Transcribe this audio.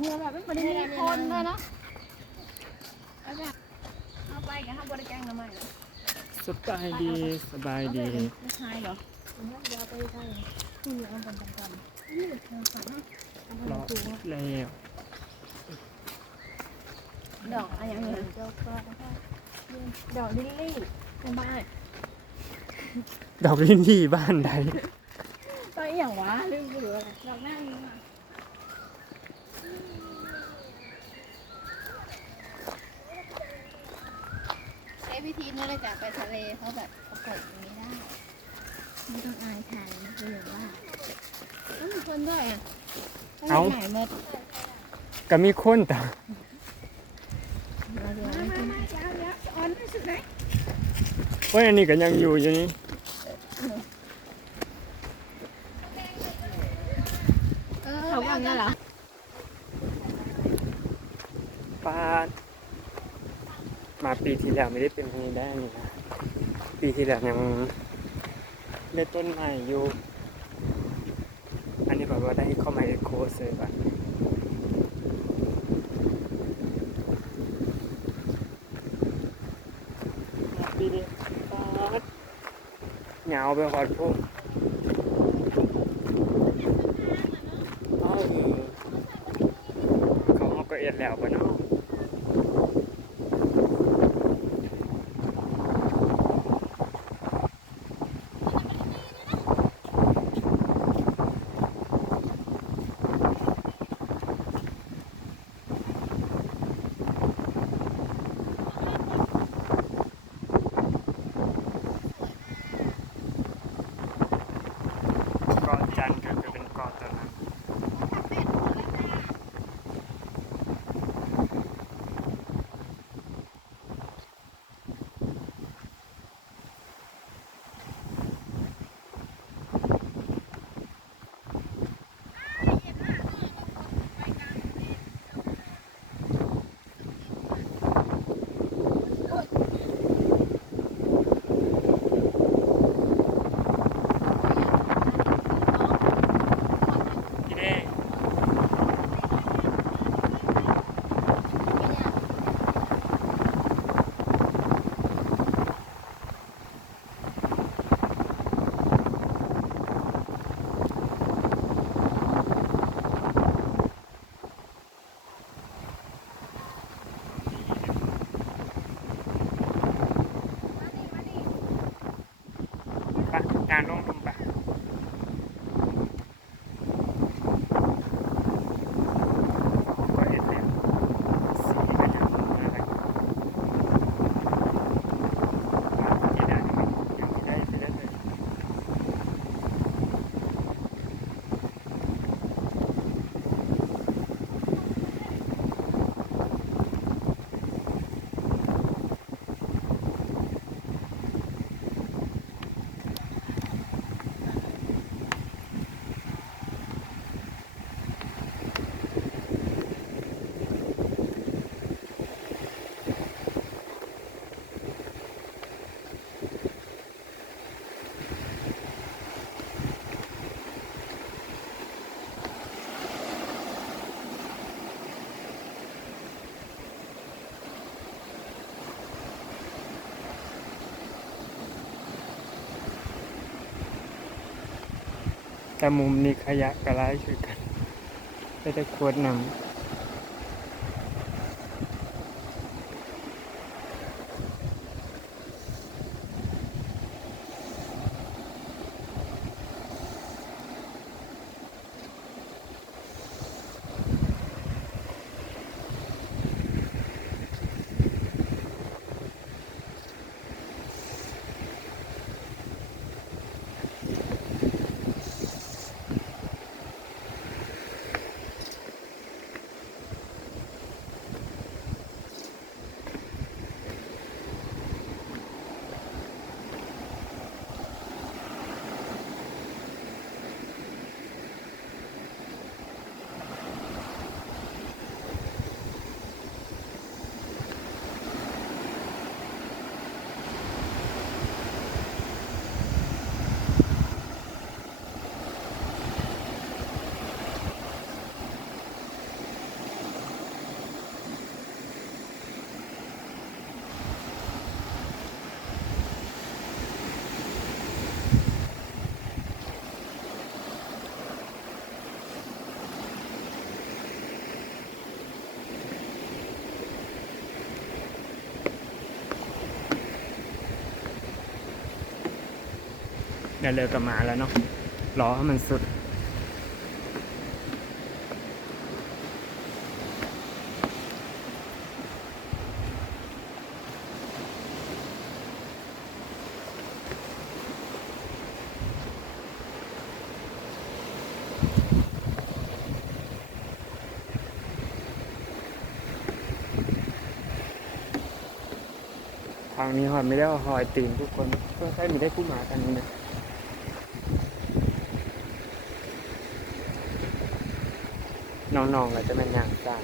เมื่อแบบไม่ได้มีคนเลยเนาะเอาไปเอาไปกันทำบริการทำไมเหรอสบายดีสบายดีไม่ใช่เหรอเดี๋ยวไปใช่ที่เอาบนตันนี่ทางฝันรอแล้วดอกอะไรอย่างเงี้ยดอกก็ดอกลิลลี่ของบ้านดอกลิ้นที่บ้านใดไปอย่างวะลืมไปหรืออะไรดอกหน้านี้มาใช้ วิธีนี้เลยจ้ะไปทะเลเพราะแบบเขาเปิดอย่างนี้ได้ไม่ต้องอายใครก็อย่างว่าต้องมีคนด้วยอะเอาไหนเมื่อก็มีคนแต่มาเดี๋ยวมามาเดี๋ยวเดี๋ยวออนที่สุดไหนโอ้ยอันนี้ก็ยังอยู่อยู่นี่เขาว่างั้นเหรอป้าด มาปีที่แล้วไม่ได้เป็นนี้ได้นี่นะปีที่แล้วยังได้ต้นใหม่อยู่ อันนี้แบบว่าได้เข้ามาเอ็กโคเซอร์ปะปีนี้ป้าดเหงาไปหอดพวกเอ้าเขาเอาก็เอ็ดแล้วปะเนาะ เกาะจันทร์ก็คือเป็นเกาะตอนนั้นพี่เด้ ปะการลงทุนปะ ก็เห็นแล้วสีมันยังมาอะไรที่ไหนยังไม่ได้ไปได้เลย แต่มุมนี้ขยะกระไรช่วยกันไปจะขวดน้ำ เดี๋ยวเลิกกับมาแล้วเนาะรอให้มันสุด ทางนี้หอยไม่ได้หอยตีนทุกคนเพื่อใช้ไม่ได้คู่หมากันนี่นะ น้องๆเราจะเป็นอย่างจ้า